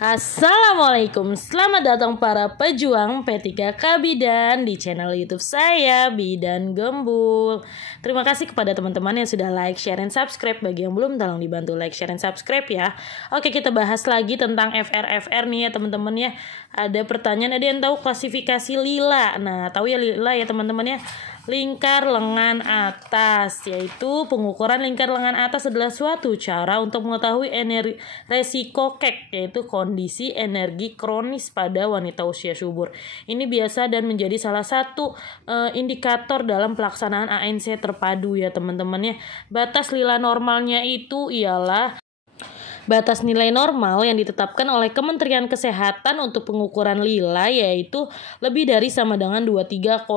Assalamualaikum, selamat datang para pejuang P3K Bidan di channel YouTube saya, Bidan Gembul. Terima kasih kepada teman-teman yang sudah like, share, dan subscribe. Bagi yang belum, tolong dibantu like, share, dan subscribe ya. Oke, kita bahas lagi tentang FR nih ya teman-teman ya. Ada pertanyaan, ada yang tahu klasifikasi lila? Nah, tahu ya lila ya teman-teman ya. Lingkar lengan atas, yaitu pengukuran lingkar lengan atas adalah suatu cara untuk mengetahui resiko KEK, yaitu kondisi energi kronis pada wanita usia subur. Ini biasa dan menjadi salah satu indikator dalam pelaksanaan ANC terpadu ya teman-teman ya. Batas lila normalnya itu ialah batas nilai normal yang ditetapkan oleh Kementerian Kesehatan untuk pengukuran lila, yaitu lebih dari sama dengan 23,5.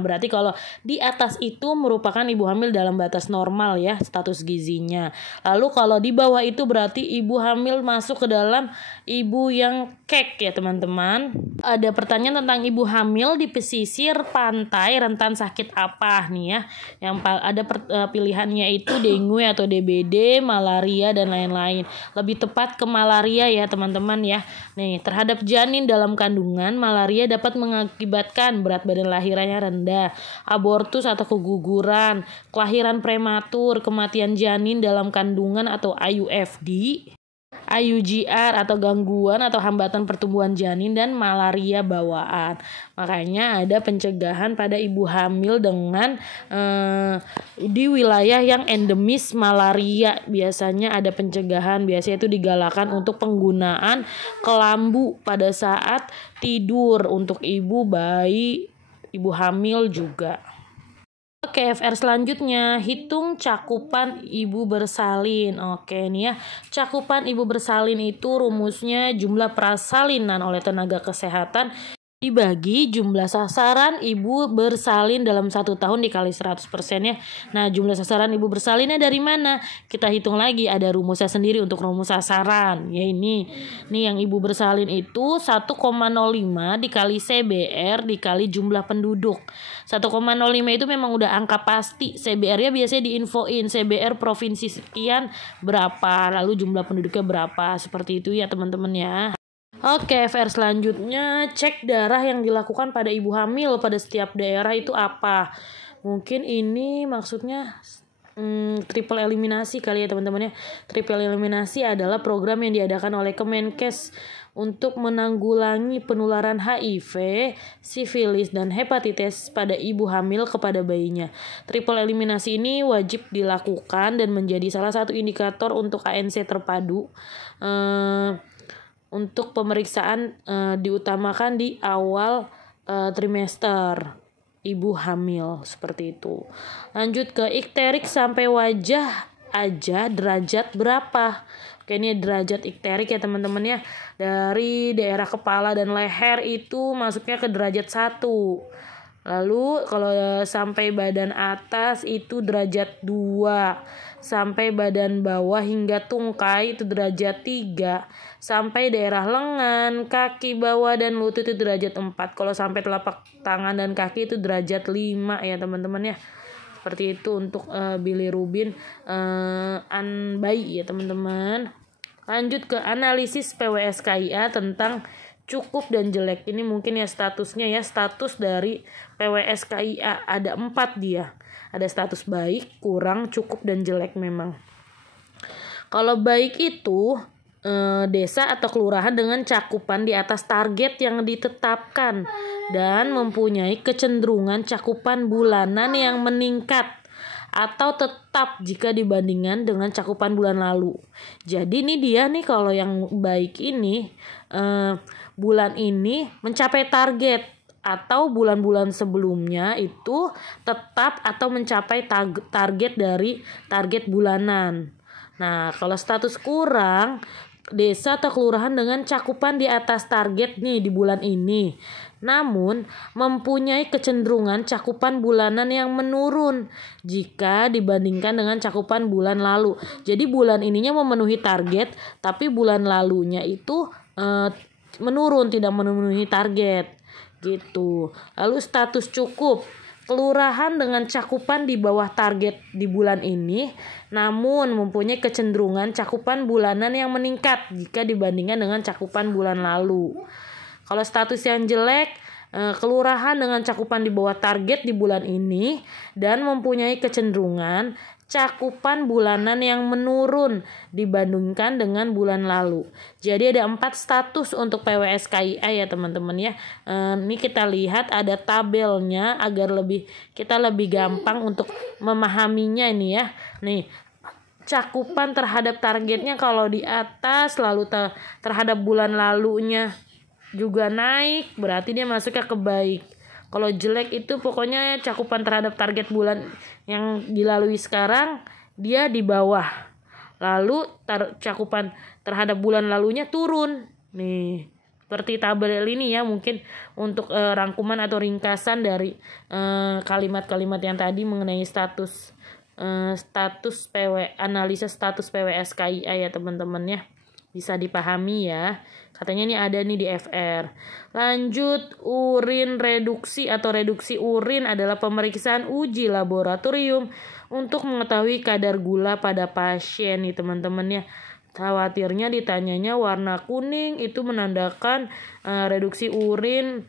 Berarti kalau di atas itu merupakan ibu hamil dalam batas normal ya status gizinya. Lalu kalau di bawah itu berarti ibu hamil masuk ke dalam ibu yang KEK ya teman-teman. Ada pertanyaan tentang ibu hamil di pesisir pantai rentan sakit apa nih ya. Yang ada pilihannya itu dengue atau DBD, malaria, dan lain-lain. Lebih tepat ke malaria ya teman-teman ya. Nih, terhadap janin dalam kandungan, malaria dapat mengakibatkan berat badan lahirannya rendah, abortus atau keguguran, kelahiran prematur, kematian janin dalam kandungan atau IUFD, IUGR atau gangguan atau hambatan pertumbuhan janin, dan malaria bawaan. Makanya ada pencegahan pada ibu hamil dengan di wilayah yang endemis malaria. Biasanya ada pencegahan, biasanya itu digalakan untuk penggunaan kelambu pada saat tidur untuk ibu, bayi, ibu hamil juga. Oke, FR selanjutnya, hitung cakupan ibu bersalin. Oke nih ya, cakupan ibu bersalin itu rumusnya jumlah prasalinan oleh tenaga kesehatan dibagi jumlah sasaran ibu bersalin dalam 1 tahun dikali 100% ya. Nah, jumlah sasaran ibu bersalinnya dari mana? Kita hitung lagi, ada rumusnya sendiri untuk rumus sasaran. Ya ini yang ibu bersalin itu 1,05 dikali CBR dikali jumlah penduduk. 1,05 itu memang udah angka pasti. CBR-nya biasanya diinfoin, CBR provinsi sekian berapa, lalu jumlah penduduknya berapa. Seperti itu ya teman-teman ya. Oke, FR selanjutnya, cek darah yang dilakukan pada ibu hamil pada setiap daerah itu apa? Mungkin ini maksudnya triple eliminasi kali ya teman-teman ya. Triple eliminasi adalah program yang diadakan oleh Kemenkes untuk menanggulangi penularan HIV, sifilis, dan hepatitis pada ibu hamil kepada bayinya. Triple eliminasi ini wajib dilakukan dan menjadi salah satu indikator untuk ANC terpadu. Untuk pemeriksaan diutamakan di awal trimester ibu hamil, seperti itu. Lanjut ke ikterik sampai wajah aja derajat berapa? Oke, ini derajat ikterik ya teman-teman ya. Dari daerah kepala dan leher itu masuknya ke derajat 1. Lalu kalau sampai badan atas itu derajat 2, sampai badan bawah hingga tungkai itu derajat 3, sampai daerah lengan, kaki bawah, dan lutut itu derajat 4. Kalau sampai telapak tangan dan kaki itu derajat 5 ya teman-teman ya. Seperti itu untuk bilirubin bayi ya teman-teman. Lanjut ke analisis PWS-KIA tentang cukup dan jelek. Ini mungkin ya statusnya ya, status dari PWS-KIA ada 4 dia. Ada status baik, kurang, cukup, dan jelek memang. Kalau baik itu desa atau kelurahan dengan cakupan di atas target yang ditetapkan dan mempunyai kecenderungan cakupan bulanan yang meningkat atau tetap jika dibandingkan dengan cakupan bulan lalu. Jadi ini dia nih, kalau yang baik ini bulan ini mencapai target, atau bulan-bulan sebelumnya itu tetap atau mencapai target dari target bulanan. Nah, kalau status kurang, desa atau kelurahan dengan cakupan di atas target nih di bulan ini, namun mempunyai kecenderungan cakupan bulanan yang menurun jika dibandingkan dengan cakupan bulan lalu. Jadi bulan ininya memenuhi target, tapi bulan lalunya itu menurun, tidak memenuhi target gitu. Lalu status cukup, kelurahan dengan cakupan di bawah target di bulan ini namun mempunyai kecenderungan cakupan bulanan yang meningkat jika dibandingkan dengan cakupan bulan lalu. Kalau status yang jelek, kelurahan dengan cakupan di bawah target di bulan ini dan mempunyai kecenderungan cakupan bulanan yang menurun dibandingkan dengan bulan lalu. Jadi ada 4 status untuk PWS-KIA ya teman-teman ya. Ini kita lihat ada tabelnya agar kita lebih gampang untuk memahaminya ini ya. Nih, cakupan terhadap targetnya kalau di atas lalu terhadap bulan lalunya juga naik, berarti dia masuknya ke baik. Kalau jelek itu pokoknya cakupan terhadap target bulan yang dilalui sekarang dia di bawah. Lalu cakupan terhadap bulan lalunya turun. Nih, seperti tabel ini ya, mungkin untuk rangkuman atau ringkasan dari kalimat-kalimat yang tadi mengenai status analisa status PWS-KIA ya teman-teman ya. Bisa dipahami ya. Katanya ini ada nih di FR. Lanjut, urin reduksi atau reduksi urin adalah pemeriksaan uji laboratorium untuk mengetahui kadar gula pada pasien nih teman-teman ya. Khawatirnya ditanyanya warna kuning itu menandakan reduksi urin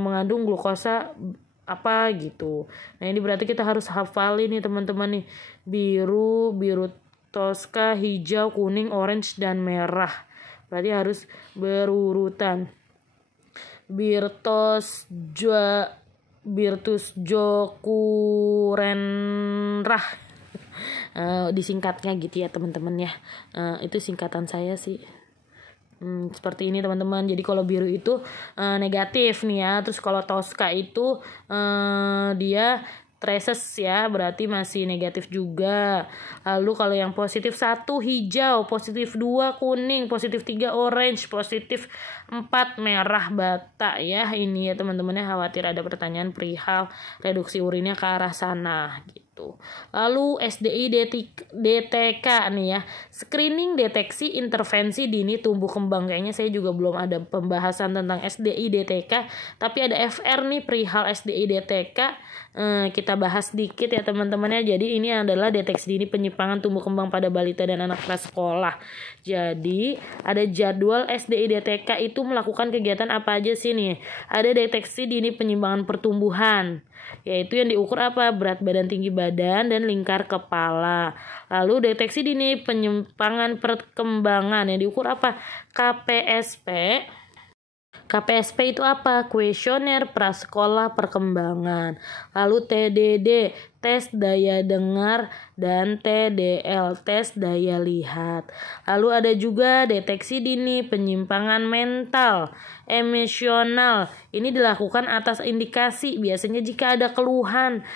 mengandung glukosa apa gitu. Nah ini berarti kita harus hafalin nih teman-teman nih. Biru toska, hijau, kuning, orange, dan merah. Berarti harus berurutan. Birtus Jokurenrah. Disingkatnya gitu ya teman-teman ya. Itu singkatan saya sih. Seperti ini teman-teman. Jadi kalau biru itu negatif nih ya. Terus kalau toska itu dia traces ya, berarti masih negatif juga. Lalu kalau yang positif 1 hijau, positif 2 kuning, positif 3 orange, positif 4 merah bata ya. Ini ya teman-teman ya, khawatir ada pertanyaan perihal reduksi urinnya ke arah sana gitu. Lalu SDI DTK nih ya, screening deteksi intervensi dini tumbuh kembang. Kayaknya saya juga belum ada pembahasan tentang SDI DTK, tapi ada FR nih perihal SDI DTK. Kita bahas dikit ya teman-teman ya. Jadi ini adalah deteksi dini penyimpangan tumbuh kembang pada balita dan anak prasekolah. Jadi ada jadwal SDI DTK itu melakukan kegiatan apa aja sih nih? Ada deteksi dini penyimpangan pertumbuhan, yaitu yang diukur apa? Berat badan, tinggi badan, dan lingkar kepala. Lalu deteksi dini penyimpangan perkembangan yang diukur apa? KPSP. KPSP itu apa? Kuesioner Prasekolah Perkembangan. Lalu TDD, tes daya dengar, dan TDL, tes daya lihat. Lalu ada juga deteksi dini penyimpangan mental, emosional. Ini dilakukan atas indikasi biasanya jika ada keluhan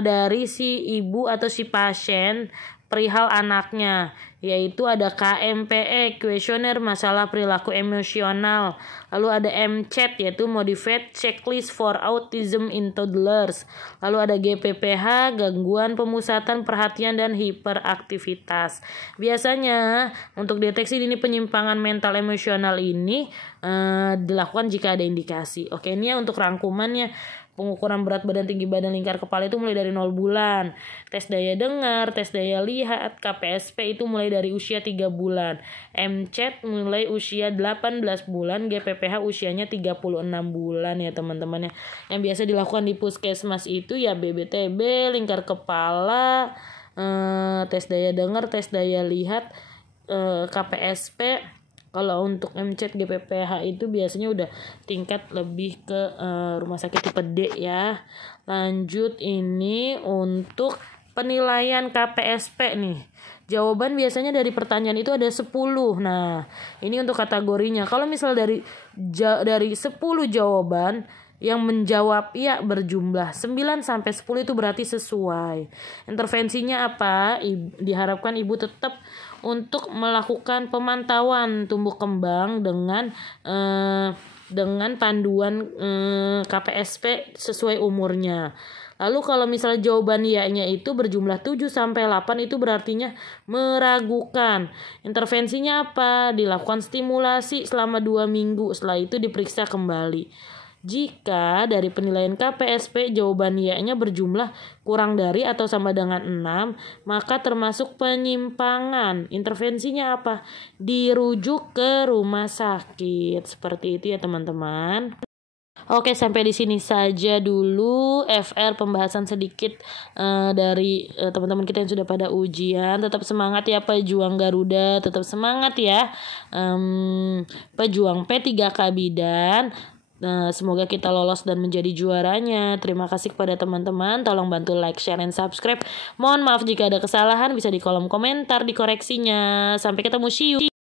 dari si ibu atau si pasien perihal anaknya, yaitu ada KMPE, kuesioner masalah perilaku emosional. Lalu ada MCAT, yaitu Modified Checklist for Autism in Toddlers. Lalu ada GPPH, gangguan pemusatan perhatian dan hiperaktivitas. Biasanya untuk deteksi dini penyimpangan mental emosional ini dilakukan jika ada indikasi. Oke, ini ya untuk rangkumannya. Pengukuran berat badan, tinggi badan, lingkar kepala itu mulai dari 0 bulan. Tes daya dengar, tes daya lihat, KPSP itu mulai dari usia 3 bulan. MCAT mulai usia 18 bulan, GPPH usianya 36 bulan ya teman-teman ya. Yang biasa dilakukan di puskesmas itu ya BBTB, lingkar kepala, tes daya dengar, tes daya lihat, KPSP. Kalau untuk MCAT GPPH itu biasanya udah tingkat lebih ke rumah sakit tipe D ya. Lanjut ini untuk penilaian KPSP nih. Jawaban biasanya dari pertanyaan itu ada 10. Nah, ini untuk kategorinya. Kalau misal dari 10 jawaban yang menjawab iya berjumlah 9 sampai 10 itu berarti sesuai. Intervensinya apa? Diharapkan ibu tetap untuk melakukan pemantauan tumbuh kembang dengan panduan KPSP sesuai umurnya. Lalu kalau misalnya jawaban iya-nya itu berjumlah 7 sampai 8 itu berartinya meragukan. Intervensinya apa? Dilakukan stimulasi selama 2 minggu, setelah itu diperiksa kembali. Jika dari penilaian KPSP jawaban Y-nya berjumlah kurang dari atau sama dengan 6, maka termasuk penyimpangan. Intervensinya apa? Dirujuk ke rumah sakit. Seperti itu ya teman-teman. Oke, sampai di sini saja dulu FR pembahasan sedikit dari teman-teman kita yang sudah pada ujian. Tetap semangat ya pejuang Garuda, tetap semangat ya pejuang P3K Bidan. Semoga kita lolos dan menjadi juaranya. Terima kasih kepada teman-teman. Tolong bantu like, share, dan subscribe. Mohon maaf jika ada kesalahan, bisa di kolom komentar dikoreksinya. Sampai ketemu, see you.